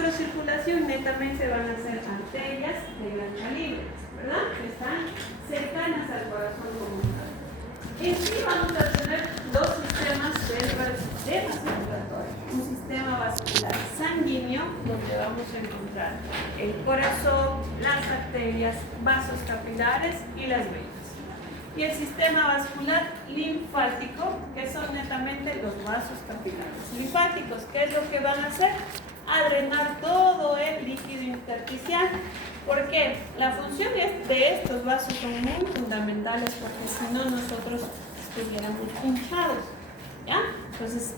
microcirculación netamente van a ser arterias de gran calibre, ¿verdad? Que están cercanas al corazón como tal. En sí vamos a tener dos sistemas dentro del sistema circulatorio. Un sistema vascular sanguíneo, donde vamos a encontrar el corazón, las arterias, vasos capilares y las venas. Y el sistema vascular linfático, que son netamente los vasos capilares. Linfáticos, ¿qué es lo que van a hacer? A drenar todo el líquido intersticial. Porque la función de estos vasos son muy fundamentales, porque si no nosotros estuviéramos hinchados, ¿ya? Entonces,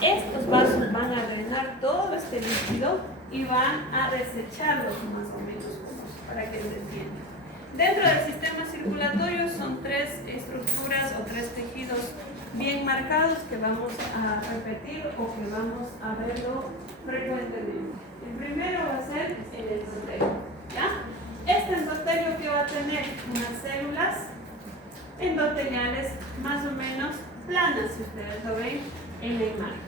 estos vasos van a drenar todo este líquido y van a desecharlos más o menos, para que se entienda. Dentro del sistema circulatorio son tres estructuras o tres tejidos bien marcados que vamos a repetir o que vamos a verlo frecuentemente. El primero va a ser el endotelio, ¿ya? Este endotelio que va a tener unas células endoteliales más o menos planas, si ustedes lo ven en la imagen.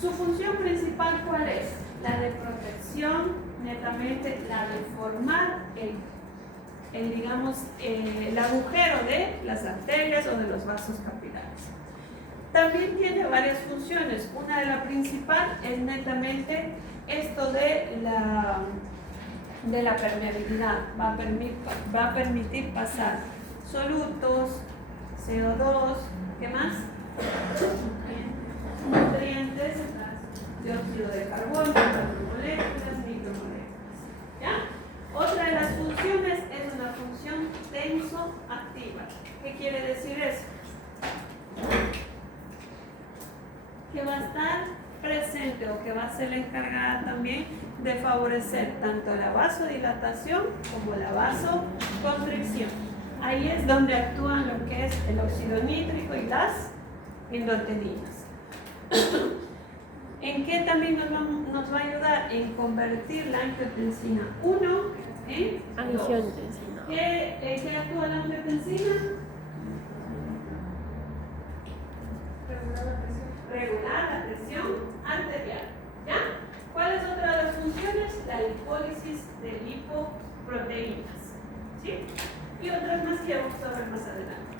Su función principal, ¿cuál es? La de protección, netamente la de formar el agujero de las arterias o de los vasos capilares. También tiene varias funciones. Una de las principales es netamente esto de la permeabilidad. Va a permitir pasar solutos, CO2, ¿qué más? Nutrientes, dióxido de carbono, macromoléculas, micromoléculas. ¿Ya? Otra de las funciones es una función tensoactiva. ¿Qué quiere decir eso? Que va a estar presente o que va a ser la encargada también de favorecer tanto la vasodilatación como la vasoconstricción. Ahí es donde actúan lo que es el óxido nítrico y las endotelinas. ¿En qué también nos va a ayudar? En convertir la angiotensina 1 en angiotensina. ¿Qué actúa la angiotensina? Regular la presión arterial. ¿Ya? ¿Cuál es otra de las funciones? La lipólisis de lipoproteínas. ¿Sí? Y otras más que vamos a ver más adelante.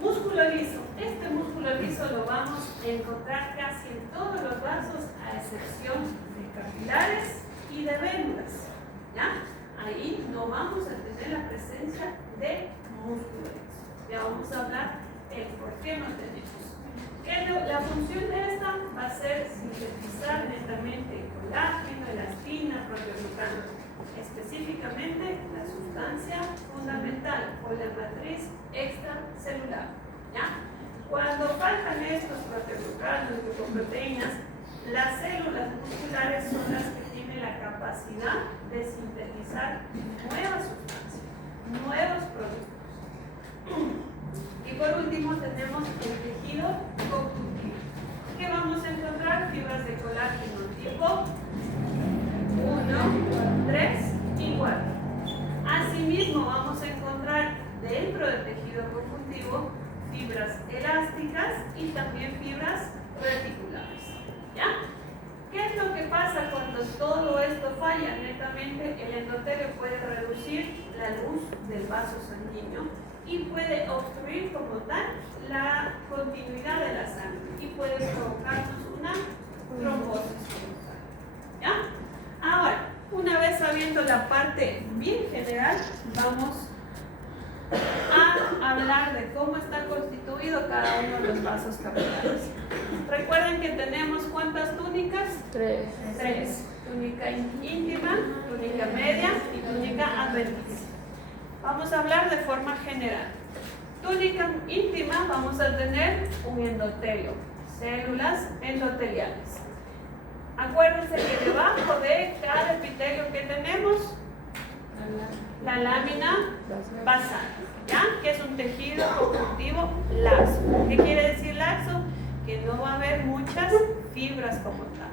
Músculo liso. Este músculo liso lo vamos a encontrar casi en todos los vasos, a excepción de capilares y de vénulas. ¿Ya? Ahí no vamos a tener la presencia de músculo liso. Ya vamos a hablar el por qué no tenemos. La función de esta va a ser sintetizar netamente colágeno, elastina, proteoglucano. Específicamente la sustancia fundamental o la matriz extracelular. ¿Ya? Cuando faltan estos proteoglucanos, glucoproteínas, las células musculares son las que tienen la capacidad de sintetizar nuevas sustancias, nuevos productos. Y por último tenemos el tejido conjuntivo. ¿Qué vamos a encontrar? Fibras de colágeno tipo 1, 3 y 4. Asimismo vamos a encontrar dentro del tejido conjuntivo fibras elásticas y también fibras reticulares. ¿Ya? ¿Qué es lo que pasa cuando todo esto falla? Netamente el endotelio puede reducir la luz del vaso sanguíneo y puede obstruir como tal la continuidad de la sangre y puede provocarnos una trombosis como tal. ¿Ya? Ahora, una vez sabiendo la parte bien general, vamos a hablar de cómo está constituido cada uno de los vasos capilares. Recuerden que tenemos ¿cuántas túnicas? Tres. Túnica íntima, túnica media y túnica adventicia. Vamos a hablar de forma general. Túnica íntima vamos a tener un endotelio, células endoteliales. Acuérdense que debajo de cada epitelio que tenemos, la lámina basal, ¿ya? Que es un tejido conjuntivo laxo. ¿Qué quiere decir laxo? Que no va a haber muchas fibras como tal.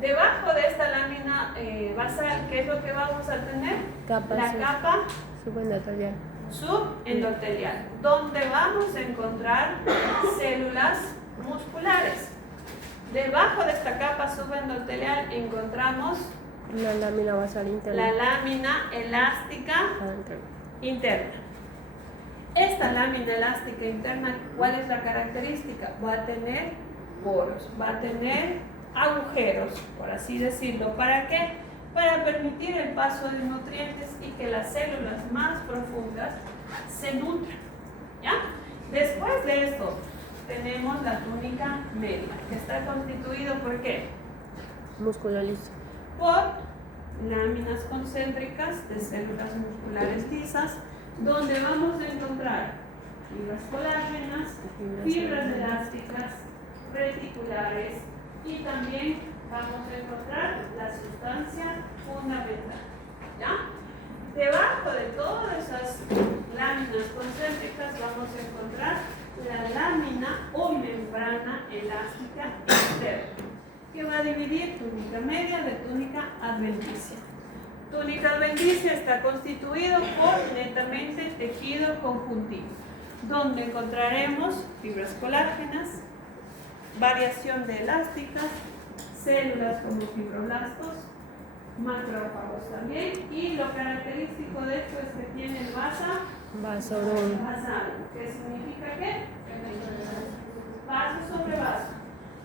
Debajo de esta lámina basal, ¿qué es lo que vamos a tener? La capa subendotelial, donde vamos a encontrar células musculares. Debajo de esta capa subendotelial encontramos la lámina basal interna. La lámina elástica interna. Esta lámina elástica interna, ¿cuál es la característica? Va a tener poros, va a tener agujeros, por así decirlo. ¿Para qué? Para permitir el paso de nutrientes y que las células más profundas se nutran. ¿Ya? Después de esto, tenemos la túnica media, que está constituido ¿por qué? Músculo liso. Por láminas concéntricas de células musculares lisas, donde vamos a encontrar fibras colágenas, fibras elásticas, reticulares y también vamos a encontrar la sustancia fundamental. ¿Ya? Debajo de todas esas láminas concéntricas vamos a encontrar la lámina o membrana elástica externa, que va a dividir túnica media de túnica adventicia. Túnica adventicia está constituido por netamente tejido conjuntivo, donde encontraremos fibras colágenas, variación de elásticas, células como fibroblastos, macrófagos también, y lo característico de esto es que tiene el basal, que significa ¿qué? Vaso sobre vaso,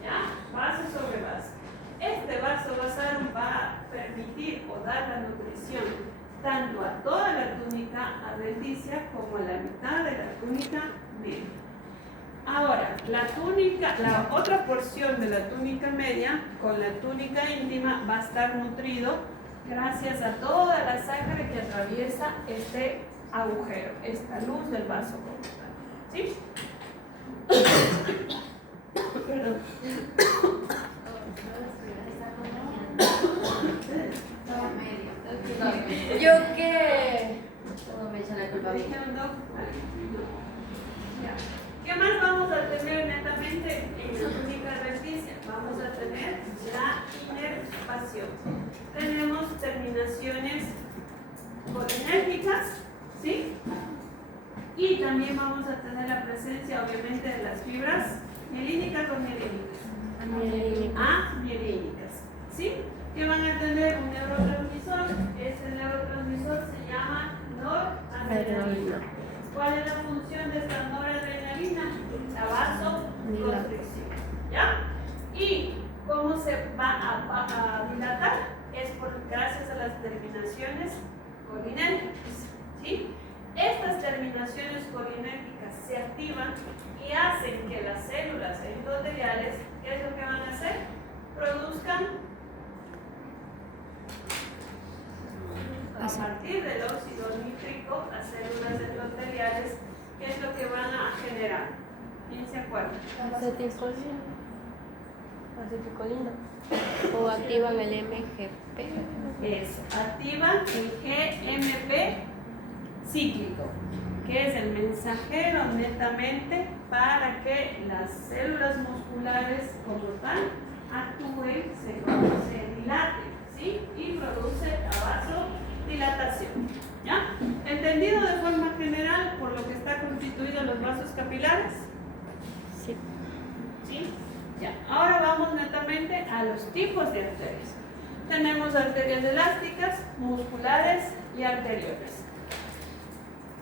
¿ya? Vaso sobre vaso. Este vaso basal va a permitir o dar la nutrición tanto a toda la túnica adventicia como a la mitad de la túnica media. Ahora, la otra porción de la túnica media con la túnica íntima va a estar nutrido gracias a toda la sangre que atraviesa este agujero, esta luz del vaso como tal. ¿Sí? Perdón. Yo que todo me echa la culpa a mí. ¿Qué más vamos a tener netamente en la túnica adventicia? Vamos a tener la inervación. Tenemos terminaciones colinérgicas, ¿sí? Y también vamos a tener la presencia, obviamente, de las fibras mielínicas o mielínicas. Mielínicas, ¿sí? Que van a tener un neurotransmisor. Este neurotransmisor se llama noradrenalina. ¿Cuál es la función de esta noradrenalina? La vasoconstricción. ¿Ya? ¿Y cómo se va a dilatar? Es gracias a las terminaciones colinérgicas. ¿Sí? Estas terminaciones colinérgicas se activan y hacen que las células endoteliales, ¿qué es lo que van a hacer? Produzcan a partir del óxido nítrico a células endoteliales, ¿qué es lo que van a generar? ¿Quién se acuerda? Acetilcolina. O activan el MGP. Eso, activan el GMP cíclico, que es el mensajero netamente para que las células musculares como tal actúen, se dilaten, ¿sí? Y produce la vasodilatación. ¿Ya? ¿Entendido de forma general por lo que está constituido los vasos capilares? Sí. ¿Sí? Ya. Ahora vamos netamente a los tipos de arterias. Tenemos arterias elásticas, musculares y arteriolas.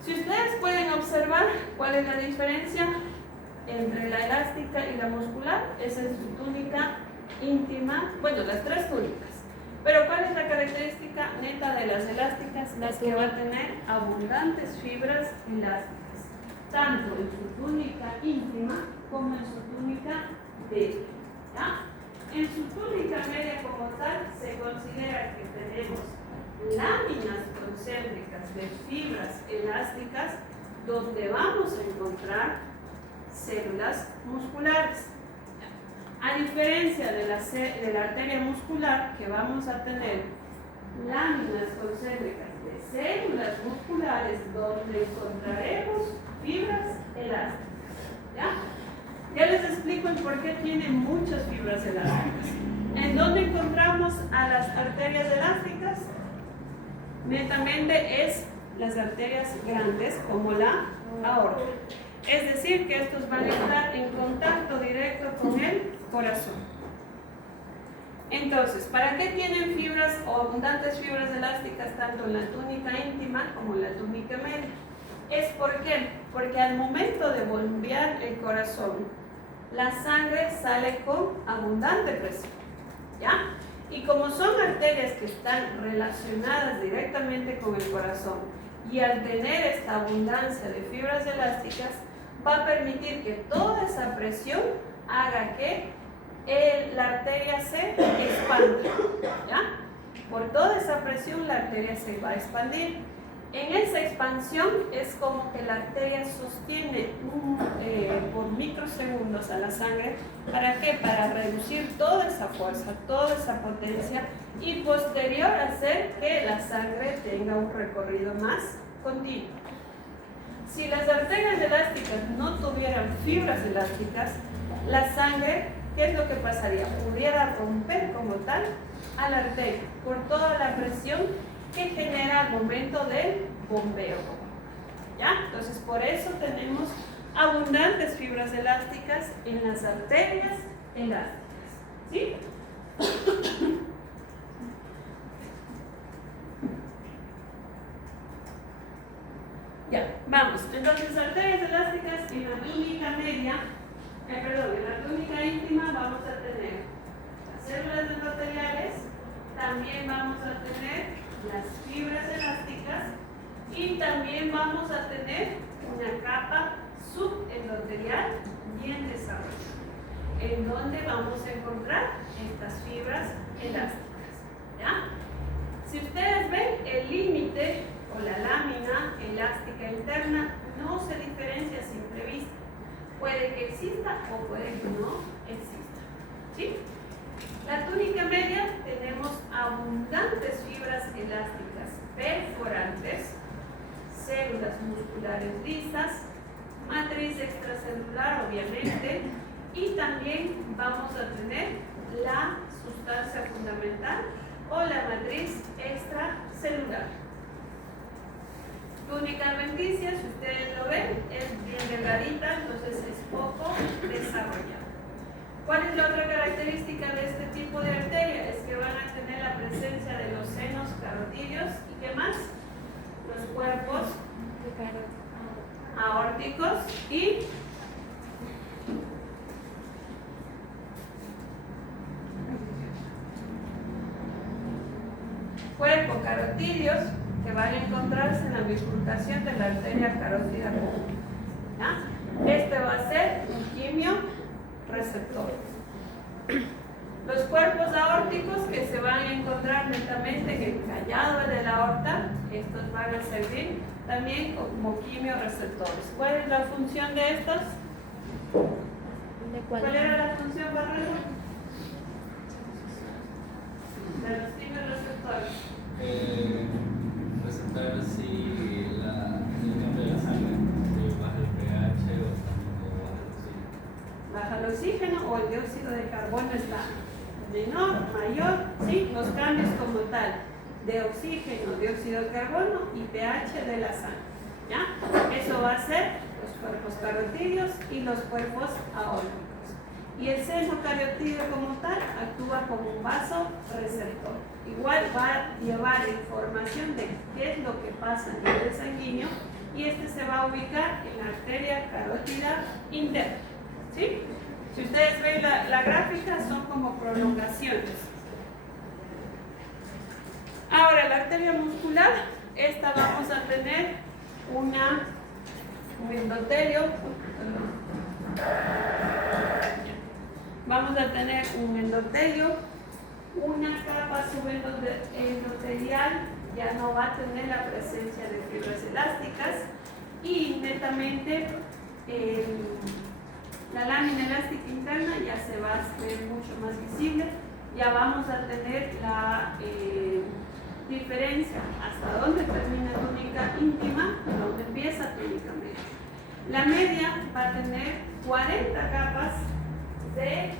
Si ustedes pueden observar cuál es la diferencia entre la elástica y la muscular, esa es su túnica íntima, bueno, las tres túnicas. Pero ¿cuál es la característica neta de las elásticas? Las que va a tener abundantes fibras elásticas, tanto en su túnica íntima como en su túnica media. ¿Ya? En su túnica media como tal se considera que tenemos láminas concéntricas de fibras elásticas donde vamos a encontrar células musculares. A diferencia de la arteria muscular, que vamos a tener láminas concéntricas de células musculares donde encontraremos fibras elásticas. ¿Ya? Ya les explico el por qué tiene muchas fibras elásticas. ¿En dónde encontramos a las arterias elásticas? Netamente es las arterias grandes como la aorta. Es decir, que estos van a estar en contacto directo con el corazón. Entonces, ¿para qué tienen fibras o abundantes fibras elásticas tanto en la túnica íntima como en la túnica media? ¿Por qué? Porque al momento de bombear el corazón, la sangre sale con abundante presión, ¿ya? Y como son arterias que están relacionadas directamente con el corazón, y al tener esta abundancia de fibras elásticas, va a permitir que toda esa presión haga que la arteria se expanda, ¿ya? Por toda esa presión la arteria se va a expandir. En esa expansión es como que la arteria sostiene por microsegundos a la sangre. ¿Para qué? Para reducir toda esa fuerza, toda esa potencia y posterior hacer que la sangre tenga un recorrido más continuo. Si las arterias elásticas no tuvieran fibras elásticas, la sangre, ¿qué es lo que pasaría? Pudiera romper como tal a la arteria por toda la presión que genera al momento del bombeo, ¿ya? Entonces, por eso tenemos abundantes fibras elásticas en las arterias elásticas, ¿sí? Ya, vamos. Entonces, arterias elásticas en la túnica media, en la túnica íntima vamos a tener las células endoteliales, también vamos a tener las fibras elásticas y también vamos a tener una capa subendotelial bien desarrollada, en donde vamos a encontrar estas fibras elásticas, ¿ya? Si ustedes ven, el límite o la lámina elástica interna no se diferencia a simple vista. Puede que exista o puede que no exista, ¿sí? La túnica media tenemos abundantes fibras elásticas perforantes, células musculares lisas, matriz extracelular obviamente, y también vamos a tener la sustancia fundamental o la matriz extracelular. Túnica adventicia, si ustedes lo ven, es bien delgadita, entonces es poco desarrollada. ¿Cuál es la otra característica de este tipo de arteria? Es que van a tener la presencia de los senos carotídeos y ¿qué más? Los cuerpos aórticos y cuerpos carotídeos que van a encontrarse en la bifurcación de la arteria carótida común, ¿ya? Este va a ser un quimio receptor. Los cuerpos aórticos que se van a encontrar netamente en el callado de la aorta, estos van a servir también como quimioreceptores. ¿Cuál es la función de estos? ¿Cuál era la función, Barreto? De los quimioreceptores. Receptar si el cambio de la sangre, si baja el pH o baja el oxígeno. Baja el oxígeno o el dióxido de carbono está menor, mayor, ¿sí? Los cambios como tal de oxígeno, dióxido de carbono y pH de la sangre, ¿ya? Eso va a ser los cuerpos carotídeos y los cuerpos aórticos. Y el seno carotídeo como tal actúa como un vaso receptor. Igual va a llevar información de qué es lo que pasa a nivel sanguíneo y este se va a ubicar en la arteria carótida interna, ¿sí? Si ustedes ven la gráfica, son como prolongaciones. Ahora, la arteria muscular, esta vamos a tener un endotelio. Vamos a tener un endotelio, una capa subendotelial, ya no va a tener la presencia de fibras elásticas y netamente la lámina elástica interna ya se va a hacer mucho más visible. Ya vamos a tener la diferencia hasta dónde termina túnica íntima y dónde empieza túnica media. La media va a tener 40 capas de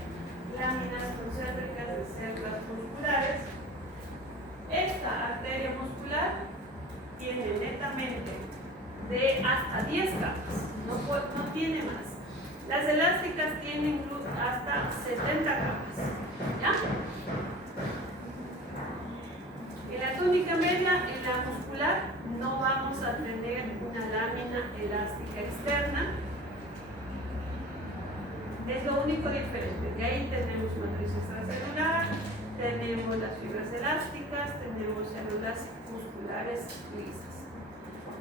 láminas concéntricas de células musculares. Esta arteria muscular tiene netamente de hasta 10 capas, no tiene más. Las elásticas tienen hasta 70 capas, ¿ya? lo único diferente. De ahí tenemos matriz extracelular, tenemos las fibras elásticas, tenemos células musculares lisas.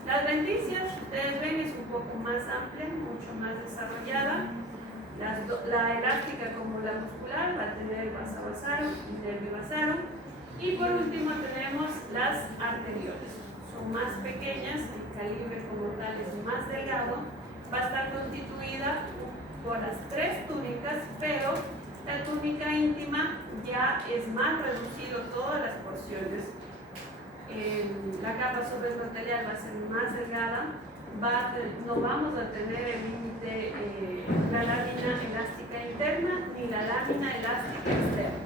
Las adventicias, ustedes ven, es un poco más amplia, mucho más desarrollada. La elástica como la muscular va a tener vasa basal y nervio basal. Y por último tenemos las arterioles. Son más pequeñas, el calibre como tal es más delgado. Va a estar constituida por las 3 túnicas, pero la túnica íntima ya es más reducido todas las porciones. La capa sobreendotelial va a ser más delgada, no vamos a tener el límite, la lámina elástica interna ni la lámina elástica externa.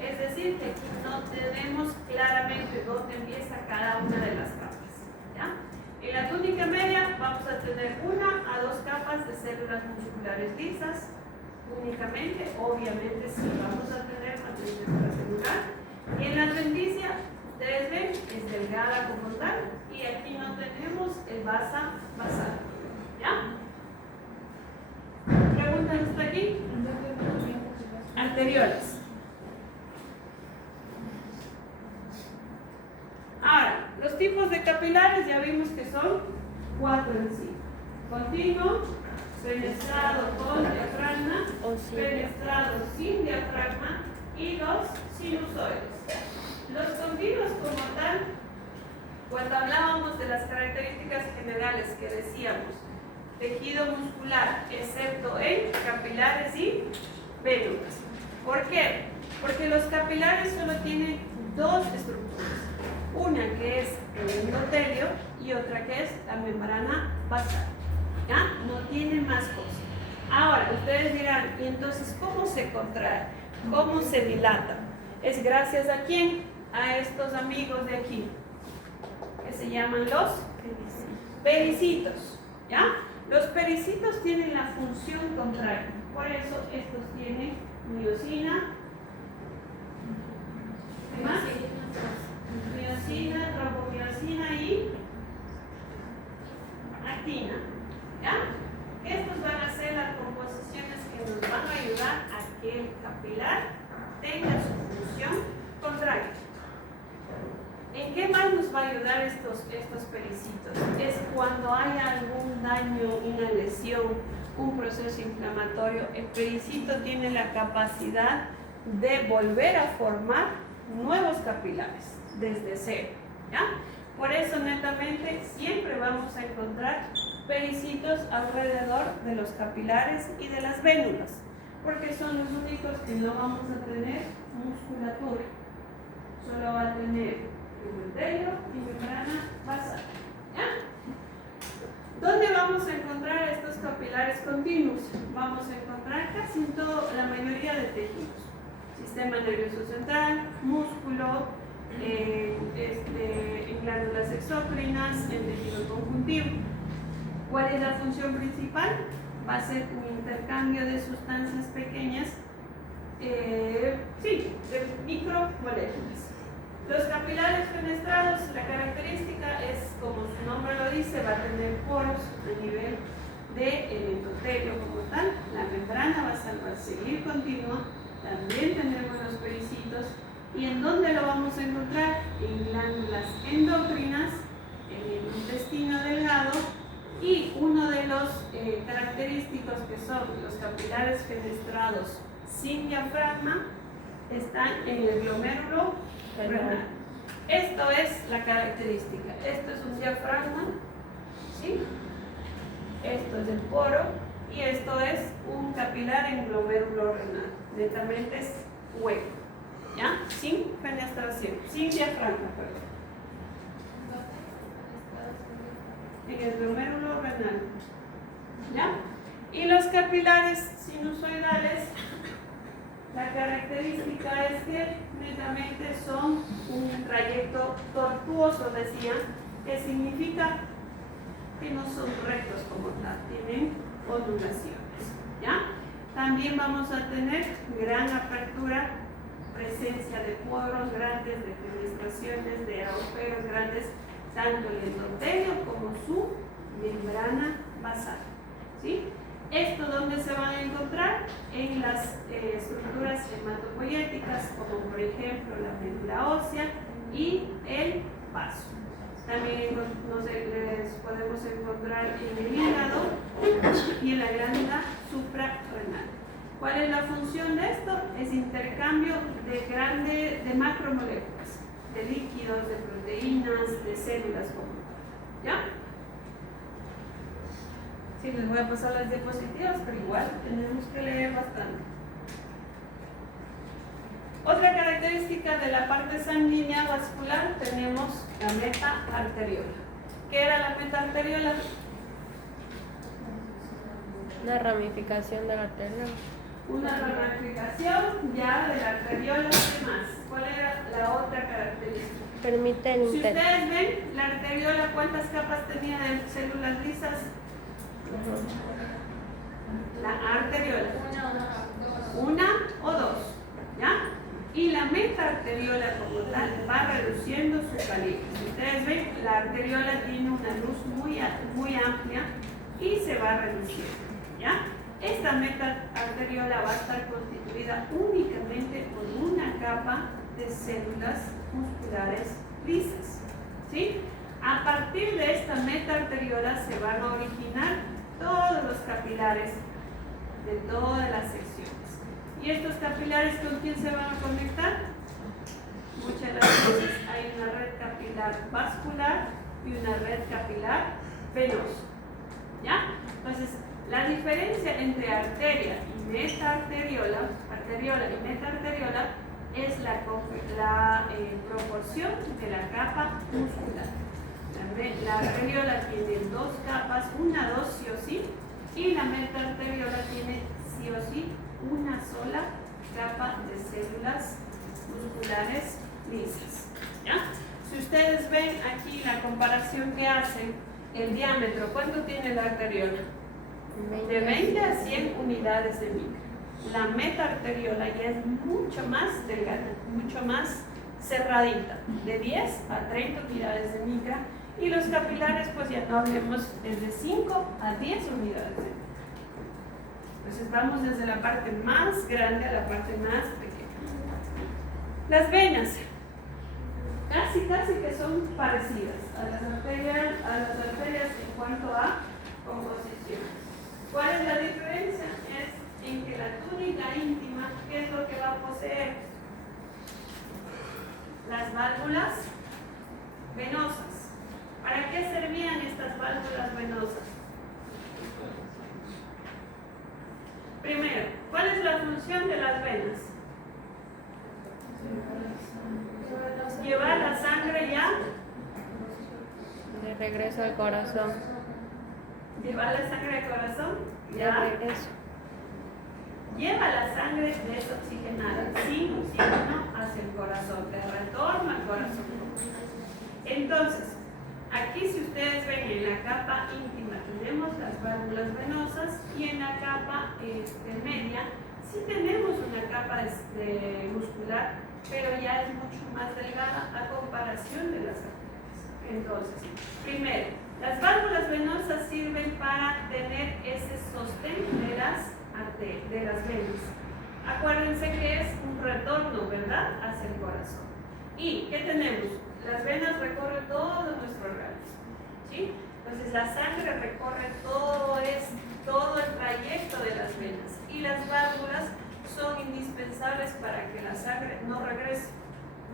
Es decir, que aquí no tenemos claramente dónde empieza cada una de las capas. ¿Ya? En la túnica media vamos a tener 1 a 2 capas de células musculares lisas únicamente, obviamente sí vamos a tener matriz extracelular. Y en la adventicia, ustedes ven, es delgada como tal, y aquí no tenemos el basa basal. ¿Ya? ¿Preguntas hasta aquí? Arterioles. Ahora, los tipos de capilares ya vimos que son 4 en sí. Continuo, fenestrado con diafragma, fenestrado sin diafragma y los sinusoides. Los continuos como tal, cuando hablábamos de las características generales que decíamos, tejido muscular, excepto en capilares y vénulas. ¿Por qué? Porque los capilares solo tienen 2 estructuras. Una que es el endotelio y otra que es la membrana basal. ¿Ya? No tiene más cosas. Ahora, ustedes dirán, ¿y entonces cómo se contrae? ¿Cómo se dilata? ¿Es gracias a quién? A estos amigos de aquí, que se llaman los pericitos. ¿Ya? Los pericitos tienen la función contraria. Por eso estos tienen miosina. ¿Qué más? Miosina, tropomiosina y actina. ¿Ya? Estos van a ser las composiciones que nos van a ayudar a que el capilar tenga su función contraria. ¿En qué más nos va a ayudar estos pericitos? Es cuando hay algún daño, una lesión, un proceso inflamatorio, el pericito tiene la capacidad de volver a formar nuevos capilares desde cero. ¿Ya? Por eso netamente siempre vamos a encontrar pericitos alrededor de los capilares y de las vénulas, porque son los únicos que no vamos a tener musculatura, solo va a tener endotelio y membrana basal. ¿Ya? ¿Dónde vamos a encontrar estos capilares continuos? Vamos a encontrar casi en la mayoría de tejidos: sistema nervioso central, músculo, en glándulas exócrinas, en tejido conjuntivo. ¿Cuál es la función principal? Va a ser un intercambio de sustancias pequeñas, de micromoléculas. Los capilares fenestrados, la característica es, como su nombre lo dice, va a tener poros a nivel del endotelio como tal. La membrana basal va a seguir continua. También tenemos los pericitos. ¿Y en dónde lo vamos a encontrar? En glándulas endocrinas, en el intestino delgado. Y uno de los característicos que son los capilares fenestrados sin diafragma están en el glomérulo renal. Esto es la característica. Esto es un diafragma, ¿sí? Esto es el poro y esto es un capilar en glomérulo renal. Netamente es hueco, ¿ya? Sin fenestración, sin diafragma, perdón. En el glomérulo renal, ¿ya? Y los capilares sinusoidales, la característica es que netamente son un trayecto tortuoso, decía, que significa que no son rectos como tal, tienen ondulaciones, ¿ya? También vamos a tener gran apertura, presencia de poros grandes, de fenestraciones, de agujeros grandes, tanto el endotelio como su membrana basal, ¿sí? ¿Esto dónde se van a encontrar? En las estructuras hematopoyéticas, como por ejemplo la médula ósea y el vaso. También les podemos encontrar en el hígado y en la glándula suprarrenal. ¿Cuál es la función de esto? Es intercambio de macromoléculas, de líquidos, de proteínas, de células como tal. ¿Ya? Sí, les voy a pasar las diapositivas, pero igual tenemos que leer bastante. Otra característica de la parte sanguínea vascular tenemos la meta arteriola. ¿Qué era la meta arteriola? Una ramificación de la arteria. Una ramificación ya de la arteriola. ¿Qué más? ¿Cuál era la otra característica? Permite el Si inter. ustedes ven, la arteriola, ¿cuántas capas tenía de células lisas? La arteriola. Una o dos. ¿Ya? Y la meta-arteriola como tal va reduciendo su calibre. Si ustedes ven, la arteriola tiene una luz muy amplia y se va reduciendo. ¿Ya? Esta meta-arteriola va a estar constituida únicamente con una capa de células musculares lisas. ¿Sí? A partir de esta meta-arteriola se van a originar todos los capilares de todas las secciones. ¿Y estos capilares con quién se van a conectar? Muchas veces hay una red capilar vascular y una red capilar venosa. ¿Ya? Entonces, la diferencia entre arteria y meta-arteriola, arteriola y meta-arteriola, es la proporción de la capa muscular. La arteriola tiene dos capas, dos sí o sí, y la meta-arteriola tiene sí o sí una sola capa de células musculares lisas. ¿Ya? Si ustedes ven aquí la comparación que hacen, el diámetro, ¿cuánto tiene la arteriola? De 20 a 100 unidades de micra. La meta-arteriola ya es mucho más delgada, mucho más cerradita, de 10 a 30 unidades de micra, y los capilares, pues ya no hablemos, es de 5 a 10 unidades de micra. Entonces vamos desde la parte más grande a la parte más pequeña. Las venas, casi que son parecidas a las arterias en cuanto a composición. ¿Cuál es la diferencia? Es en que la túnica íntima, ¿qué es lo que va a poseer? Las válvulas venosas. ¿Para qué servían estas válvulas venosas? Primero, ¿cuál es la función de las venas? Llevar la sangre ya De regreso al corazón. llevar la sangre al corazón De ya regreso. lleva la sangre desoxigenada sin oxígeno hacia el corazón, de retorno al corazón. Entonces, aquí si ustedes ven en la capa íntima tenemos las válvulas venosas y en la capa media sí tenemos una capa muscular, pero ya es mucho más delgada a comparación de las arterias. Entonces, primero, las válvulas venosas sirven para tener ese sostén de las venas. Acuérdense que es un retorno, ¿verdad?, hacia el corazón. ¿Y qué tenemos? Las venas recorren todo nuestro organismo, ¿sí? Entonces la sangre recorre todo el trayecto de las venas y las válvulas son indispensables para que la sangre no regrese,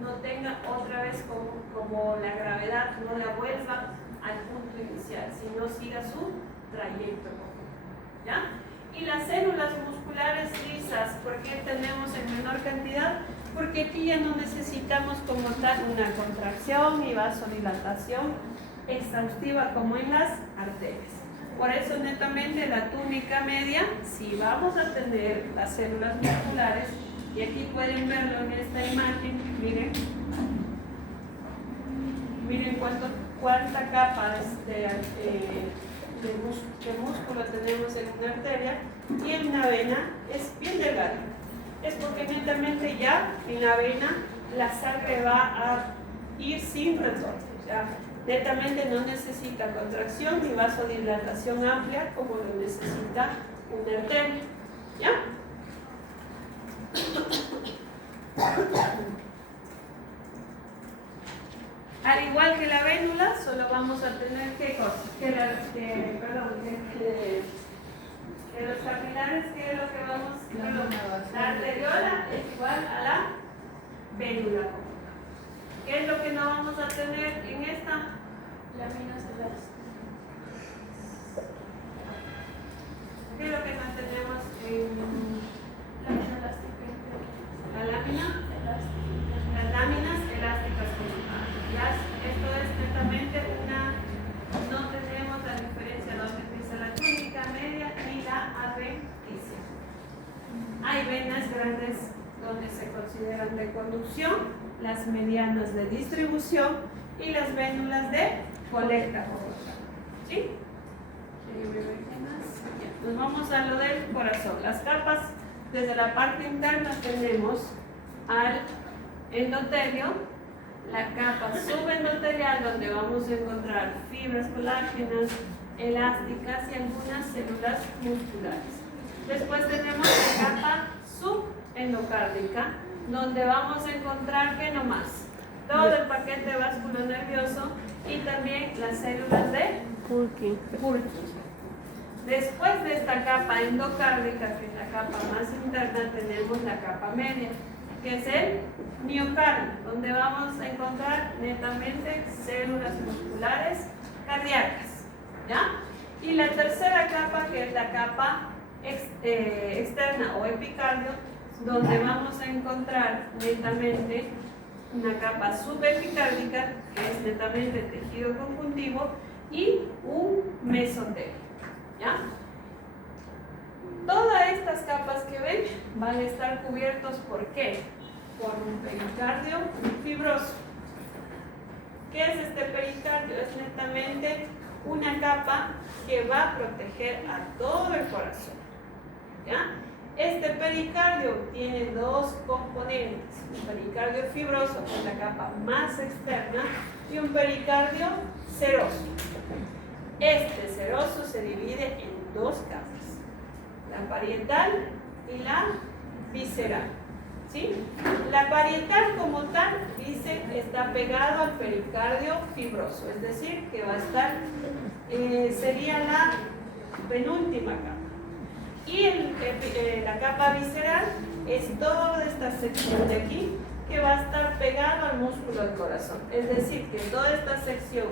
no tenga otra vez como la gravedad, no la vuelva al punto inicial, sino siga su trayecto, ¿ya? Y las células musculares lisas, ¿por qué tenemos en menor cantidad? Porque aquí ya no necesitamos como tal una contracción y vasodilatación exhaustiva como en las arterias. Por eso netamente la túnica media, si vamos a tener las células musculares, y aquí pueden verlo en esta imagen, miren cuánta capa de músculo tenemos en una arteria, y en una vena es bien delgada. Es porque netamente ya en la vena la sangre va a ir sin retorno. O sea, netamente no necesita contracción ni vasodilatación amplia como lo necesita una arteria. ¿Ya? Al igual que la vénula, solo vamos a tener que los capilares, que es lo que vamos, la arteriola es igual a la vénula. ¿Qué es lo que no vamos a tener en esta? Láminas elásticas. ¿Qué es lo que no tenemos en Lámina elástica. la lámina? Elástica. Las láminas elásticas conjugadas. Esto es netamente no tenemos la diferencia donde dice la túnica media ni la adventicia. Hay venas grandes donde se consideran de conducción, las medianas de distribución y las vénulas de colecta. ¿Sí? Nos vamos a lo del corazón. Las capas, desde la parte interna tenemos al endotelio, la capa subendotelial donde vamos a encontrar fibras colágenas, elásticas y algunas células musculares. Después tenemos la capa subendocárdica donde vamos a encontrar que no más todo el paquete vasculonervioso y también las células de Purkinje. Después de esta capa endocárdica, que es la capa más interna, tenemos la capa media, que es el miocardio, donde vamos a encontrar netamente células musculares cardíacas. ¿Ya? Y la tercera capa, que es la capa externa o epicardio, donde vamos a encontrar netamente una capa subepicárdica, que es netamente tejido conjuntivo, y un mesotelio. ¿Ya? Todas estas capas que ven van a estar cubiertos ¿por qué? Por un pericardio fibroso. ¿Qué es este pericardio? Es netamente una capa que va a proteger a todo el corazón. ¿Ya? Este pericardio tiene dos componentes, un pericardio fibroso, que es la capa más externa, y un pericardio seroso. Este seroso se divide en dos capas, la parietal y la visceral. ¿Sí? La parietal como tal dice está pegado al pericardio fibroso, es decir, que va a estar, sería la penúltima capa. Y la capa visceral es toda esta sección de aquí que va a estar pegado al músculo del corazón. Es decir, que toda esta sección,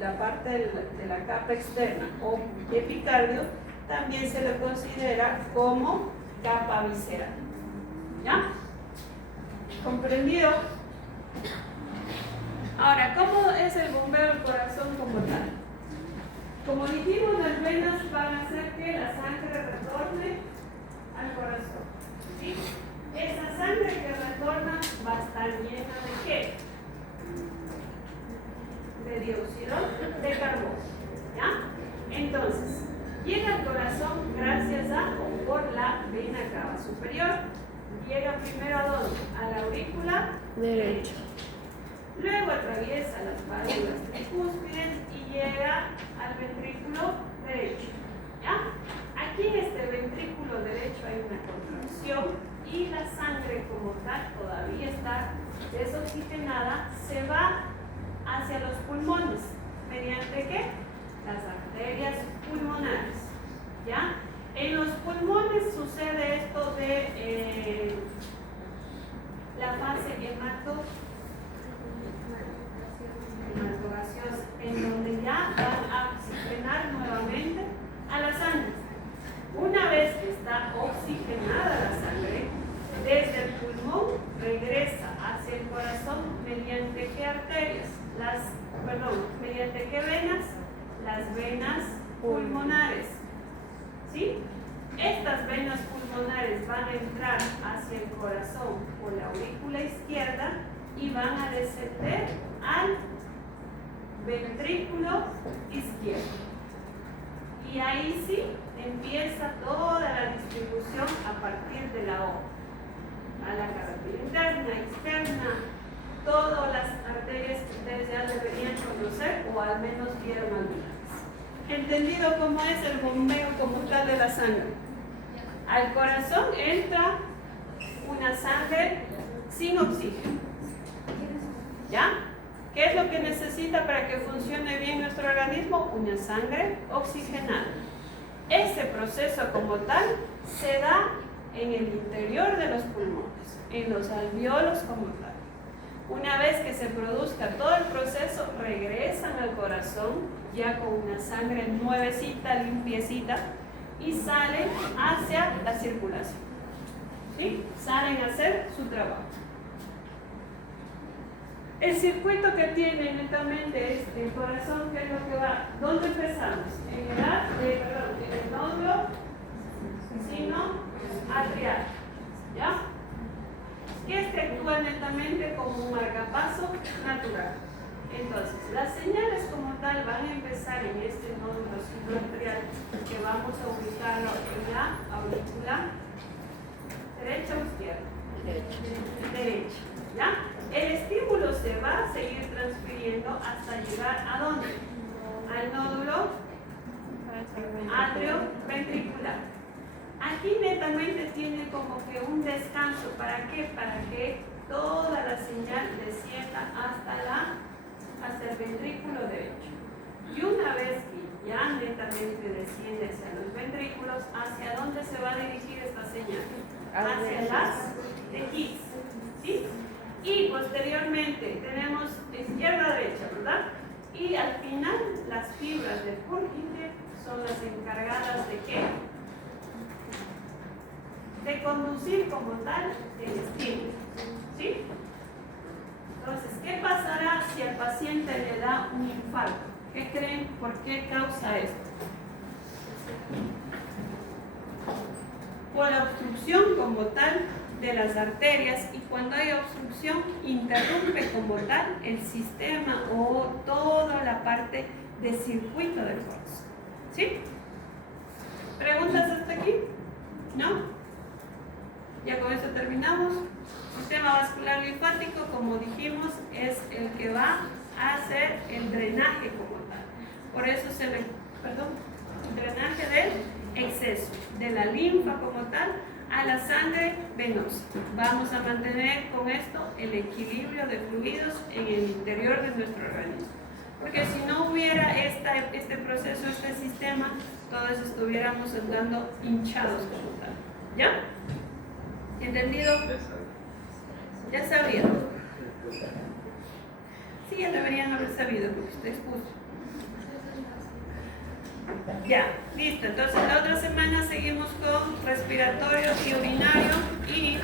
la parte de la capa externa o epicardio, también se lo considera como capa visceral. ¿Ya? ¿Comprendido? Ahora, ¿cómo es el bombeo del corazón como tal? Como dijimos, las venas van a hacer que la sangre retorne al corazón. ¿Sí? Esa sangre que retorna va a estar llena ¿de qué? De dióxido de carbono. ¿Ya? Entonces, llega al corazón gracias a o por la vena cava superior. Llega primero a dónde? A la aurícula derecha. Luego atraviesa las válvulas tricúspides y llega al ventrículo derecho. ¿Ya? Aquí en este ventrículo derecho hay una contracción y la sangre como tal todavía está desoxigenada, se va hacia los pulmones. ¿Mediante qué? Las arterias pulmonares. ¿Ya? En los pulmones sucede esto de la fase hematogaseosa, en donde ya van a oxigenar nuevamente a la sangre. Una vez que está oxigenada la sangre, desde el pulmón regresa hacia el corazón mediante qué arterias, mediante qué venas, las venas pulmonares. ¿Sí? Estas venas pulmonares van a entrar hacia el corazón por la aurícula izquierda y van a descender al ventrículo izquierdo. Y ahí sí empieza toda la distribución a partir de la O. A la carretera interna, externa, todas las arterias que ustedes ya deberían conocer o al menos vieron algunas. ¿Entendido cómo es el bombeo como tal de la sangre? Al corazón entra una sangre sin oxígeno. ¿Ya? ¿Qué es lo que necesita para que funcione bien nuestro organismo? Una sangre oxigenada. Este proceso como tal se da en el interior de los pulmones, en los alvéolos como tal. Una vez que se produzca todo el proceso, regresan al corazón ya con una sangre nuevecita, limpiecita, y salen hacia la circulación. ¿Sí? Salen a hacer su trabajo. El circuito que tiene netamente es el corazón, que es lo que va. ¿Dónde empezamos? En el nódulo sinoatrial. ¿Ya? Que actúa netamente como un marcapaso natural. Entonces, las señales como tal van a empezar en este nódulo sinoatrial, que vamos a ubicarlo en la aurícula derecha o izquierda. Derecha. ¿Ya? El estímulo se va a seguir transfiriendo hasta llegar ¿a dónde? Al nódulo atrioventricular. Aquí netamente tiene como que un descanso. ¿Para qué? Para que toda la señal descienda hasta el ventrículo derecho. Y una vez que ya netamente desciende hacia los ventrículos, ¿hacia dónde se va a dirigir esta señal? Hacia las tejidas. ¿Sí? Y posteriormente tenemos izquierda-derecha, ¿verdad? Y al final las fibras de Purkinje son las encargadas de ¿qué? De conducir como tal el estímulo. ¿Sí? Entonces, ¿qué pasará si al paciente le da un infarto? ¿Qué creen? ¿Por qué causa esto? Por la obstrucción como tal de las arterias, y cuando hay obstrucción interrumpe como tal el sistema o toda la parte de circuito del corazón. ¿Sí? ¿Preguntas hasta aquí? ¿No? Ya con eso terminamos. Sistema vascular linfático, como dijimos, es el que va a hacer el drenaje como tal. Por eso se le, el drenaje del exceso de la linfa como tal a la sangre venosa. Vamos a mantener con esto el equilibrio de fluidos en el interior de nuestro organismo. Porque si no hubiera este proceso, este sistema, todos estuviéramos andando hinchados como tal. ¿Ya? ¿Entendido? Ya sabían. Sí, ya deberían haber sabido porque usted expuso. Ya, listo. Entonces la otra semana seguimos con respiratorio y urinario y